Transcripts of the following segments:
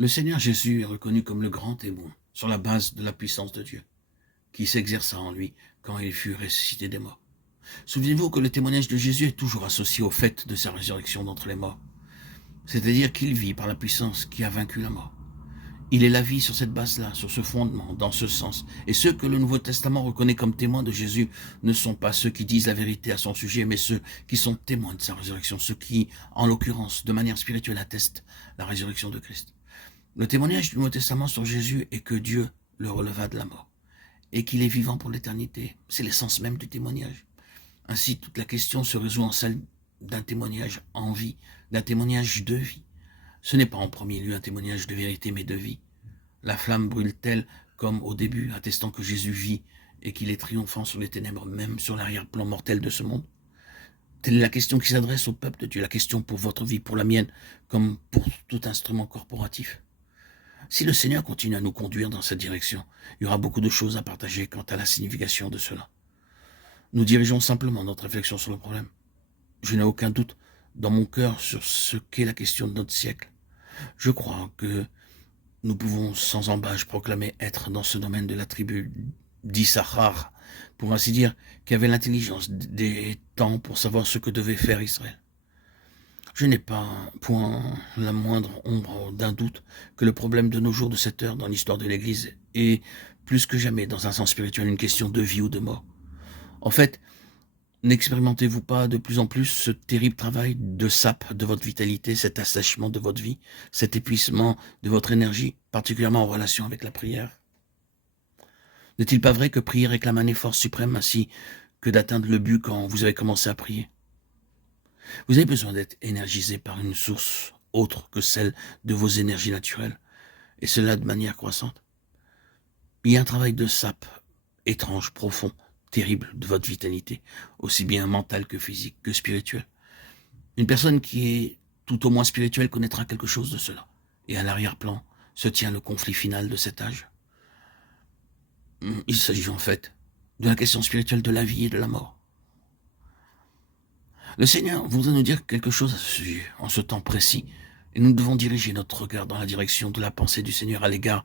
Le Seigneur Jésus est reconnu comme le grand témoin sur la base de la puissance de Dieu, qui s'exerça en lui quand il fut ressuscité des morts. Souvenez-vous que le témoignage de Jésus est toujours associé au fait de sa résurrection d'entre les morts, c'est-à-dire qu'il vit par la puissance qui a vaincu la mort. Il est la vie sur cette base-là, sur ce fondement, dans ce sens. Et ceux que le Nouveau Testament reconnaît comme témoins de Jésus ne sont pas ceux qui disent la vérité à son sujet, mais ceux qui sont témoins de sa résurrection, ceux qui, en l'occurrence, de manière spirituelle, attestent la résurrection de Christ. Le témoignage du Nouveau Testament sur Jésus est que Dieu le releva de la mort et qu'il est vivant pour l'éternité. C'est l'essence même du témoignage. Ainsi, toute la question se résout en celle d'un témoignage en vie, d'un témoignage de vie. Ce n'est pas en premier lieu un témoignage de vérité, mais de vie. La flamme brûle-t-elle comme au début, attestant que Jésus vit et qu'il est triomphant sur les ténèbres, même sur l'arrière-plan mortel de ce monde? Telle est la question qui s'adresse au peuple de Dieu, la question pour votre vie, pour la mienne, comme pour tout instrument corporatif. Si le Seigneur continue à nous conduire dans cette direction, il y aura beaucoup de choses à partager quant à la signification de cela. Nous dirigeons simplement notre réflexion sur le problème. Je n'ai aucun doute dans mon cœur sur ce qu'est la question de notre siècle. Je crois que nous pouvons sans embâche proclamer être dans ce domaine de la tribu d'Issachar, pour ainsi dire, qui avait l'intelligence des temps pour savoir ce que devait faire Israël. Je n'ai pas point la moindre ombre d'un doute que le problème de nos jours de cette heure dans l'histoire de l'Église est plus que jamais, dans un sens spirituel, une question de vie ou de mort. En fait, n'expérimentez-vous pas de plus en plus ce terrible travail de sape de votre vitalité, cet assèchement de votre vie, cet épuisement de votre énergie, particulièrement en relation avec la prière? N'est-il pas vrai que prier réclame un effort suprême ainsi que d'atteindre le but quand vous avez commencé à prier? Vous avez besoin d'être énergisé par une source autre que celle de vos énergies naturelles, et cela de manière croissante. Il y a un travail de sape étrange, profond, terrible de votre vitalité, aussi bien mentale que physique, que spirituelle. Une personne qui est tout au moins spirituelle connaîtra quelque chose de cela. Et à l'arrière-plan se tient le conflit final de cet âge. Il s'agit en fait de la question spirituelle de la vie et de la mort. Le Seigneur voudrait nous dire quelque chose à ce sujet, en ce temps précis, et nous devons diriger notre regard dans la direction de la pensée du Seigneur à l'égard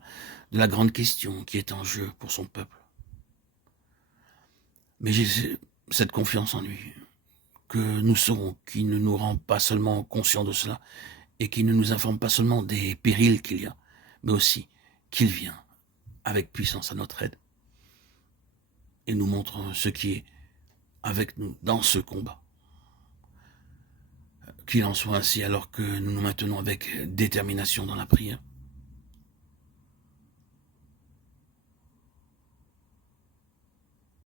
de la grande question qui est en jeu pour son peuple. Mais j'ai cette confiance en lui, que nous saurons, qui ne nous rend pas seulement conscients de cela, et qui ne nous informe pas seulement des périls qu'il y a, mais aussi qu'il vient avec puissance à notre aide, et nous montre ce qui est avec nous dans ce combat. Qu'il en soit ainsi alors que nous nous maintenons avec détermination dans la prière.